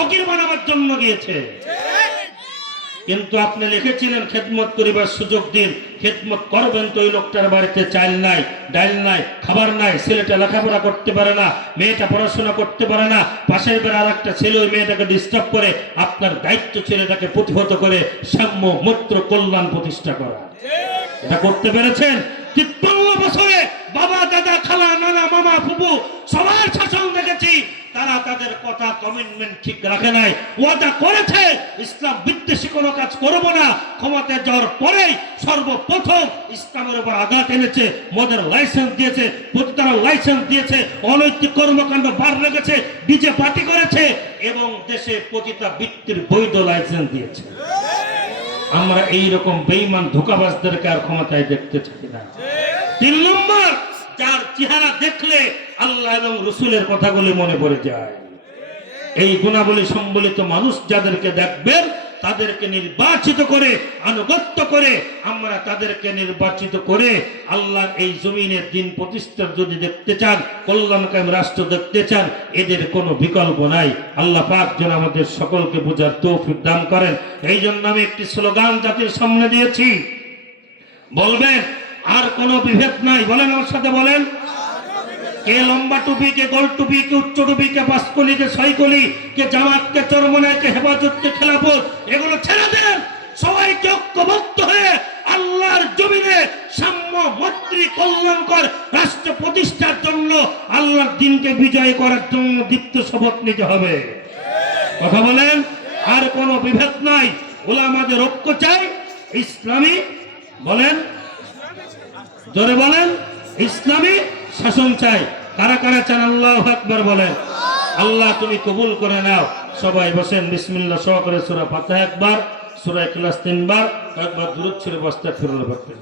ফকির বানাবার জন্য গিয়েছে। কিন্তু আপনি লিখেছিলেন, খেদমত করিবার সুযোগ দিন, খেদমত করবেন তো ওই লোকটার বাড়িতে চাল নাই, ডাল নাই, খাবার নাই, ছেলেটা লেখাপড়া করতে পারে না, মেয়েটা পড়াশোনা করতে পারে না, পাশের বেড়ে আর একটা ছেলে ওই মেয়েটাকে ডিস্টার্ব করে, আপনার দায়িত্ব ছেলেটাকে প্রতিহত করে সাম্য, মূত্র কল্যাণ প্রতিষ্ঠা করা। এটা করতে পেরেছেন? তিপ্পান্ন বছরে বাবা, দাদা, খালা, নানা, মামা, ফুপু কথা কমিটমেন্ট ঠিক রাখে নাই। ওয়াদা করেছে, ইসলাম বিদ্বেষী কোনো কাজ করব না। ক্ষমতায় যাওয়ার পরেই সর্বপ্রথম ইসলামের উপর আঘাত এনেছে, মদের লাইসেন্স দিয়েছে প্রতিতারা লাইসেন্স দিয়েছে, অনৈতিক কর্মকাণ্ড বার রেখেছে ডিজে পার্টি করেছে এবং দেশে প্রতিটা বৃত্তির বৈধ লাইসেন্স দিয়েছে। আমরা এই রকম বেইমান ধোকাবাজদেরকে আর ক্ষমতায় দেখতে চাই না। তিন নম্বর, যার চেহারা দেখলে আল্লাহ এবং রসুলের কথাগুলি মনে পড়ে যায়। এই গুণাবলী সম্বলিত মানুষ যাদেরকে দেখবেন, তাদেরকে নির্বাচিত করে, আনুগত্য করে, আমরা তাদেরকে নির্বাচিত করে আল্লাহর এই জমিনের দিন প্রতিষ্ঠা যদি দেখতে চান কল্যাণকাম রাষ্ট্র দেখতে চান, এদের কোনো বিকল্প নাই। আল্লাহ পাক যেন আমাদের সকলকে বোঝার তৌফিক দান করেন। এই জন্য আমি একটি স্লোগান জাতির সামনে দিয়েছি। বলবেন, আর কোনো বিভেদ নাই। বলেন আমার সাথে বলেন। কে লম্বা টুপি কে গোল টুপি কে উচ্চ টুপি কে পাঁচকলি কে ছয়কলি কে জামাত কে চরমনায় কে হেফাজত কে খেলাফত, এগুলো ছেড়ে দেন। সবাইকে ঐক্যবদ্ধ হয়ে আল্লাহর জমিনে সাম্য, মৈত্রী, কল্যাণকর রাষ্ট্র প্রতিষ্ঠার জন্য আল্লাহর দিনকে বিজয় করার জন্য দীপ্ত শপথ নিতে হবে। কথা বলেন, আর কোনো বিভেদ নাই। ওলা আমাদের ঐক্য চাই, ইসলামী বলেন, জোরে বলেন, ইসলামী শাসন চাই। কারা কারা চান? আল্লাহ একবার বলেন। আল্লাহ। তুমি কবুল করে নাও। সবাই বসেন। বিসমিল্লাহ সহকারে সুরা পাতা একবার সুরা ক্লাস তিনবার একবার দূরত ছিল বস্তা ফিরল করতে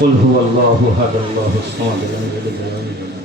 قل هو الله احد الله الصمد لم يلد ولم يولد.